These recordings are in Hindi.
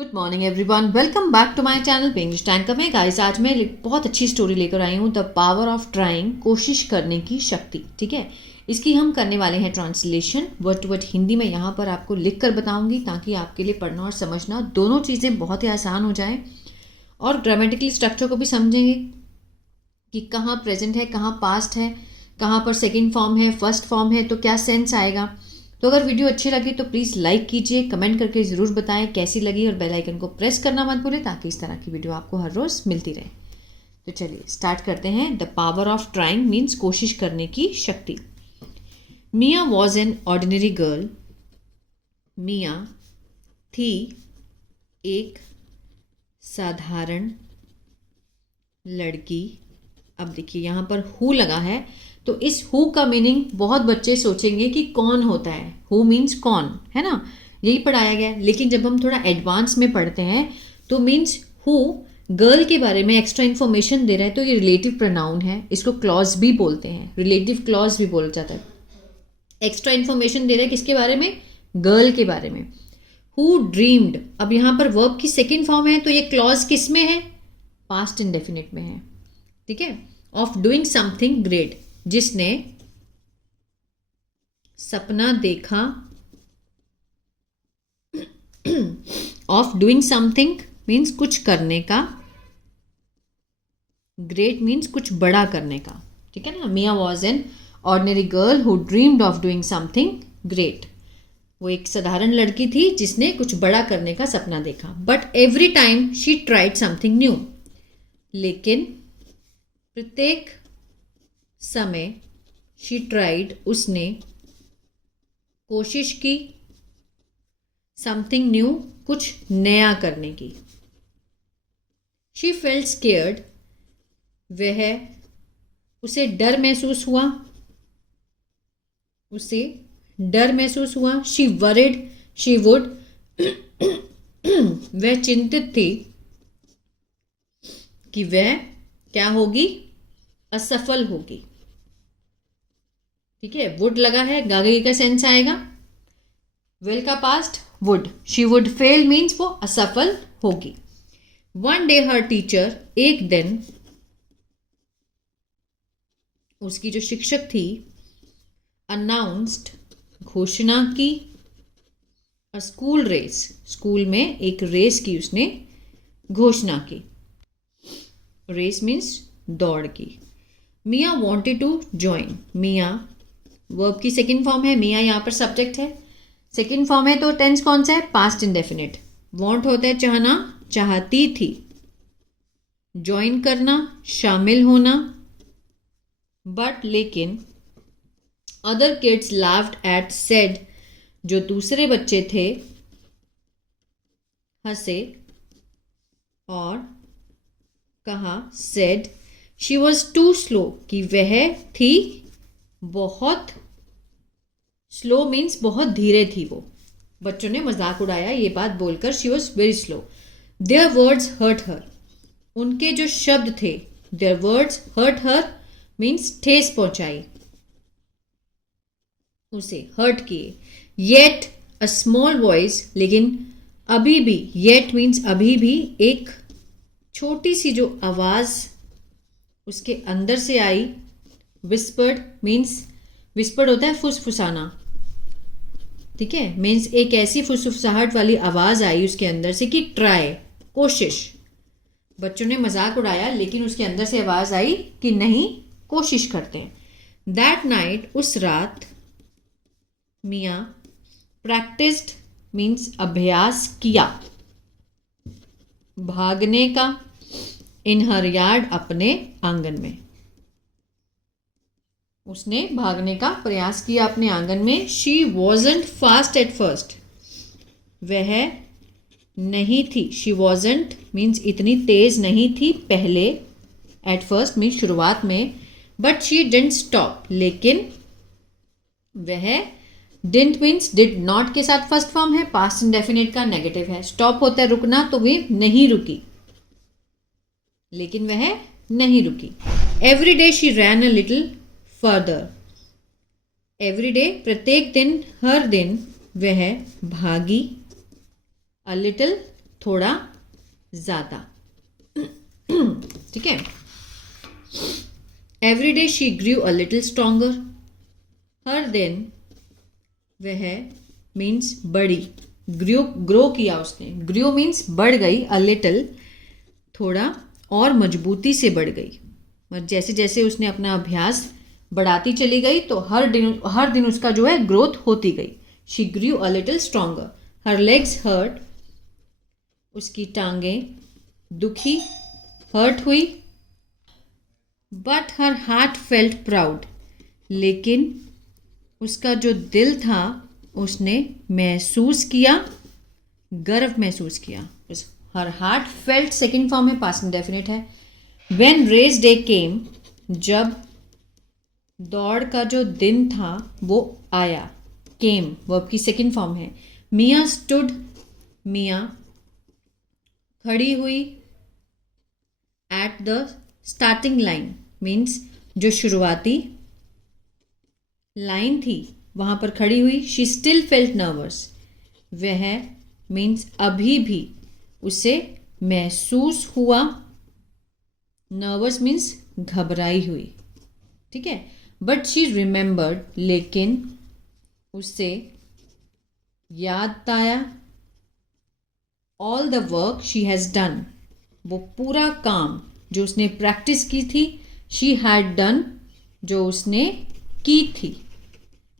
Good morning everyone, welcome back to my channel English tanker में। गाइस, आज मैं बहुत अच्छी स्टोरी लेकर आई हूँ, द पावर ऑफ ट्राइंग, कोशिश करने की शक्ति। ठीक है, इसकी हम करने वाले हैं translation word to word Hindi में। यहाँ पर आपको लिख कर बताऊंगी ताकि आपके लिए पढ़ना और समझना दोनों चीज़ें बहुत ही आसान हो जाए, और ग्रामेटिकली स्ट्रक्चर को भी समझेंगे कि कहाँ प्रेजेंट है, कहाँ पास्ट है, कहाँ पर सेकेंड फॉर्म है, फर्स्ट फॉर्म है, तो क्या सेंस आएगा। तो अगर वीडियो अच्छी लगी तो प्लीज़ लाइक कीजिए, कमेंट करके ज़रूर बताएं कैसी लगी, और बेल आइकन को प्रेस करना मत भूलें ताकि इस तरह की वीडियो आपको हर रोज़ मिलती रहे। तो चलिए स्टार्ट करते हैं। The power of trying means कोशिश करने की शक्ति। मिया वॉज एन ऑर्डिनरी गर्ल। मिया थी एक साधारण लड़की। अब देखिए यहाँ पर हु लगा है, तो इस हु का मीनिंग बहुत बच्चे सोचेंगे कि कौन होता है। हु मीन्स कौन, है ना, यही पढ़ाया गया है। लेकिन जब हम थोड़ा एडवांस में पढ़ते हैं तो मीन्स हु गर्ल के बारे में एक्स्ट्रा इन्फॉर्मेशन दे रहा है, तो ये रिलेटिव प्रोनाउन है। इसको क्लॉज भी बोलते हैं, रिलेटिव क्लॉज भी बोला जाता है। एक्स्ट्रा इन्फॉर्मेशन दे रहा है किसके बारे में? गर्ल के बारे में। हु ड्रीम्ड, अब यहाँ पर वर्ब की सेकेंड फॉर्म है, तो ये क्लॉज किस में है? पास्ट इंडेफिनिट में है। ठीक है, ऑफ डूइंग समथिंग ग्रेट, जिसने सपना देखा। ऑफ डूइंग समथिंग मीन्स कुछ करने का, ग्रेट मीन्स कुछ बड़ा करने का। ठीक है ना। Mia was an ordinary girl who dreamed of doing something great. वो एक साधारण लड़की थी जिसने कुछ बड़ा करने का सपना देखा। But every time she tried something new, लेकिन प्रत्येक समय शी ट्राइड, उसने कोशिश की, समथिंग न्यू, कुछ नया करने की। शी फेल्ट स्केयर्ड, वह उसे डर महसूस हुआ, उसे डर महसूस हुआ। शी वरिड, शी वुड, वह चिंतित थी कि वह क्या होगी? असफल होगी। ठीक है, वुड लगा है, गागे का सेंस आएगा। विल का past would. She would fail means वो असफल होगी। वन डे हर टीचर, एक दिन उसकी जो शिक्षक थी, अनाउंस्ड, घोषणा की, अ स्कूल रेस, स्कूल में एक रेस की उसने घोषणा की। रेस मीन्स दौड़ की। Mia wanted to join, Mia verb की सेकेंड फॉर्म है, मिया यहाँ पर सब्जेक्ट है, सेकेंड फॉर्म है, तो टेंस कौन सा है? Past indefinite. वॉन्ट होता है चाहना, चाहती थी। ज्वाइन करना, शामिल होना। बट लेकिन other kids laughed at, said, जो दूसरे बच्चे थे हंसे और कहा, said she was too slow, कि वह थी बहुत स्लो, मीन्स बहुत धीरे थी वो। बच्चों ने मजाक उड़ाया ये बात बोलकर, she was very slow. Their words hurt her, उनके जो शब्द थे, their words hurt her means ठेस पहुंचाई, उसे हर्ट किए। येट अ स्मॉल वॉइस, लेकिन अभी भी, येट मीन्स अभी भी, एक छोटी सी जो आवाज उसके अंदर से आई। विस्पर्ड मीन्स, विस्पर्ड होता है फुसफुसाना। ठीक है, मीन्स एक ऐसी फुसफुसाहट वाली आवाज आई उसके अंदर से कि ट्राई, कोशिश। बच्चों ने मजाक उड़ाया लेकिन उसके अंदर से आवाज आई कि नहीं, कोशिश करते हैं। दैट नाइट, उस रात, मिया प्रैक्टिस्ड मीन्स अभ्यास किया, भागने का, इन हर यार्ड, अपने आंगन में। उसने भागने का प्रयास किया अपने आंगन में। She wasn't fast at first, वह नहीं थी, शी वॉजंट मीन्स इतनी तेज नहीं थी पहले, एट फर्स्ट मीन्स शुरुआत में। बट शी डिडंट स्टॉप, लेकिन वह, डिडंट मीन्स डिड नॉट के साथ फर्स्ट फॉर्म है, पास्ट इंडेफिनिट का नेगेटिव है। स्टॉप होता है रुकना, तो वे नहीं रुकी, लेकिन वह नहीं रुकी। Every day she rain a little further, every day प्रत्येक दिन, हर दिन वह भागी, अ लिटिल थोड़ा ज़्यादा। ठीक है। Every day she grew a little stronger, हर दिन वह मीन्स बड़ी, ग्रो किया उसने, ग्रो मीन्स बढ़ गई, अ लिटिल थोड़ा और मजबूती से बढ़ गई। और जैसे जैसे उसने अपना अभ्यास बढ़ाती चली गई तो हर दिन उसका जो है ग्रोथ होती गई। She grew a little stronger, her legs hurt, उसकी टांगें दुखी, हर्ट हुई, but her heart felt proud, लेकिन उसका जो दिल था उसने महसूस किया, गर्व महसूस किया। हर हार्ट फेल्ट सेकेंड फॉर्म है, पास्ट इंडेफिनिट है। व्हेन रेस डे केम, जब दौड़ का जो दिन था वो आया, केम वर्ब की सेकेंड फॉर्म है। मिया स्टूड, मिया खड़ी हुई, at the starting line means जो शुरुआती लाइन थी वहाँ पर खड़ी हुई। शी स्टिल फेल्ट नर्वस, वह मीन्स अभी भी उसे महसूस हुआ, नर्वस मीन्स घबराई हुई। ठीक है। बट शी रिमेंबर्ड, लेकिन उसे याद आया, all the work she has done, वो पूरा काम जो उसने प्रैक्टिस की थी, शी हैड डन जो उसने की थी।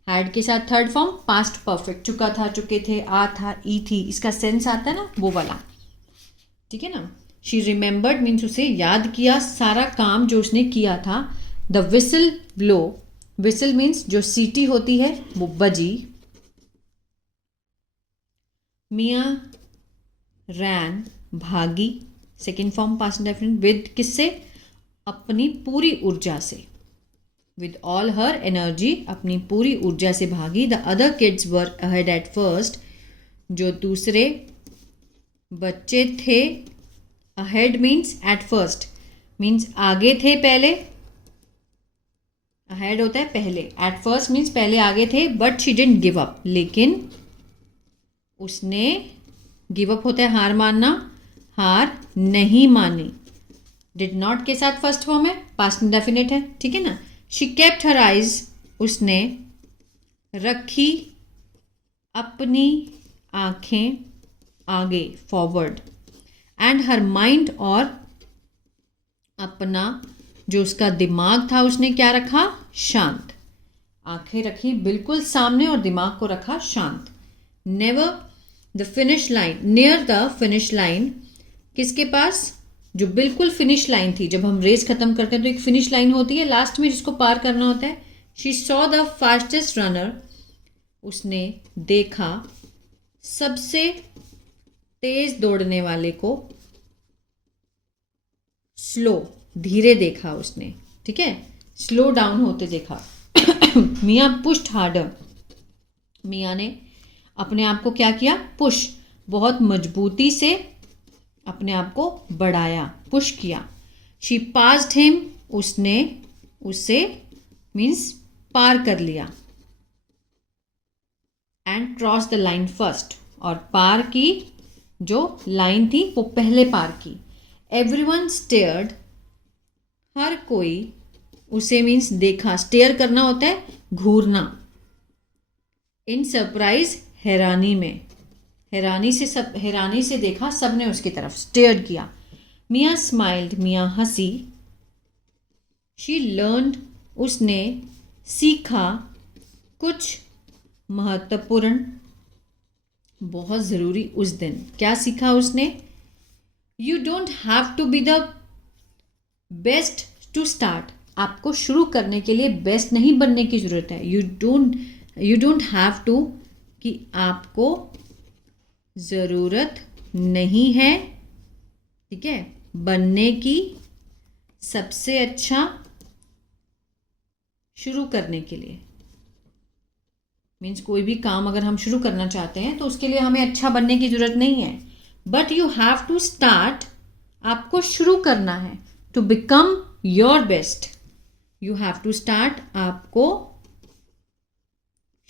हैड के साथ थर्ड फॉर्म पास्ट परफेक्ट, चुका था, चुके थे, आ था, ई थी, इसका सेंस आता है ना वो वाला। ठीक है ना। शी रिमेंबर्ड मीन्स उसे याद किया सारा काम जो उसने किया था। The whistle blow, whistle means जो सीटी होती है वो बजी। मिया रैन भागी, second form past indefinite, with किससे, अपनी पूरी ऊर्जा से, विद ऑल हर एनर्जी, अपनी पूरी ऊर्जा से भागी। The other kids were ahead at first, जो दूसरे बच्चे थे, ahead means at first means आगे थे पहले, अहेड होता है पहले, एट फर्स्ट मीन्स पहले आगे थे, but she didn't give up, लेकिन उसने, गिव अप होता है हार मानना, हार नहीं मानी। डिड नॉट के साथ फर्स्ट फॉर्म है, पास्ट इंडेफिनिट है। ठीक है ना। शी केप्ट हर आइज, उसने रखी अपनी आंखें आगे, फॉरवर्ड, एंड हर माइंड, और अपना जो उसका दिमाग था उसने क्या रखा, शांत। आंखें रखी बिल्कुल सामने और दिमाग को रखा शांत। Never the finish line, near the finish line, किसके पास, जो बिल्कुल फिनिश लाइन थी। जब हम रेस खत्म करते हैं तो एक फिनिश लाइन होती है लास्ट में जिसको पार करना होता है। She saw the fastest runner, उसने देखा सबसे तेज दौड़ने वाले को, स्लो धीरे देखा उसने। ठीक है, स्लो डाउन होते देखा। मिया पुश्ड हार्डर, मिया ने अपने आप को क्या किया, पुश, बहुत मजबूती से अपने आप को बढ़ाया, पुश किया। शी पास्ड हिम, उसने उसे मीन्स पार कर लिया। And cross the line first, और पार की जो लाइन थी वो पहले पार की। एवरीवन स्टेयर्ड, हर कोई उसे मीन्स देखा, स्टेयर करना होता है घूरना। इन सरप्राइज, हैरानी में, हैरानी से देखा सबने उसकी तरफ, स्टेयर किया। मिया स्माइल्ड, मिया हंसी। शी लर्नड, उसने सीखा कुछ महत्वपूर्ण, बहुत ज़रूरी उस दिन। क्या सीखा उसने, you don't have to be the best to start, आपको शुरू करने के लिए बेस्ट नहीं बनने की ज़रूरत है। यू डोंट हैव टू, कि आपको ज़रूरत नहीं है, ठीक है, बनने की, सबसे अच्छा शुरू करने के लिए। मीन्स कोई भी काम अगर हम शुरू करना चाहते हैं तो उसके लिए हमें अच्छा बनने की ज़रूरत नहीं है, but you have to start, आपको शुरू करना है। To become your best, you have to start, आपको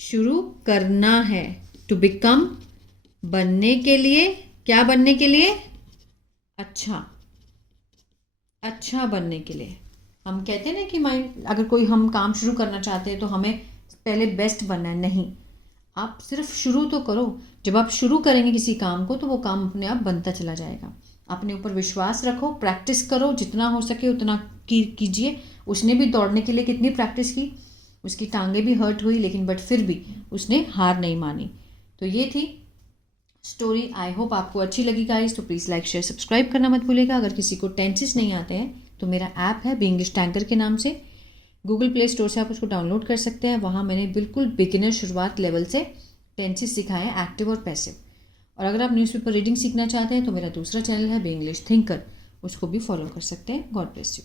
शुरू करना है। टू बिकम, बनने के लिए, क्या बनने के लिए? अच्छा, अच्छा बनने के लिए। हम कहते हैं ना कि माइंड, अगर कोई हम काम शुरू करना चाहते हैं तो हमें पहले बेस्ट बनना है। नहीं, आप सिर्फ शुरू तो करो। जब आप शुरू करेंगे किसी काम को तो वो काम अपने आप बनता चला जाएगा। अपने ऊपर विश्वास रखो, प्रैक्टिस करो, जितना हो सके उतना कीजिए। उसने भी दौड़ने के लिए कितनी प्रैक्टिस की, उसकी टांगें भी हर्ट हुई, लेकिन बट फिर भी उसने हार नहीं मानी। तो ये थी स्टोरी। आई होप आपको अच्छी लगी गाइस। तो प्लीज़ लाइक शेयर सब्सक्राइब करना मत भूलिएगा। अगर किसी को टेंसेस नहीं आते हैं तो मेरा ऐप है इंग्लिश टैंकर के नाम से, गूगल प्ले स्टोर से आप उसको डाउनलोड कर सकते हैं। वहाँ मैंने बिल्कुल बिगिनर शुरुआत लेवल से टेंसेस सिखाए हैं, एक्टिव और पैसिव। और अगर आप न्यूज़पेपर रीडिंग सीखना चाहते हैं तो मेरा दूसरा चैनल है इंग्लिश थिंकर, उसको भी फॉलो कर सकते हैं। God bless you.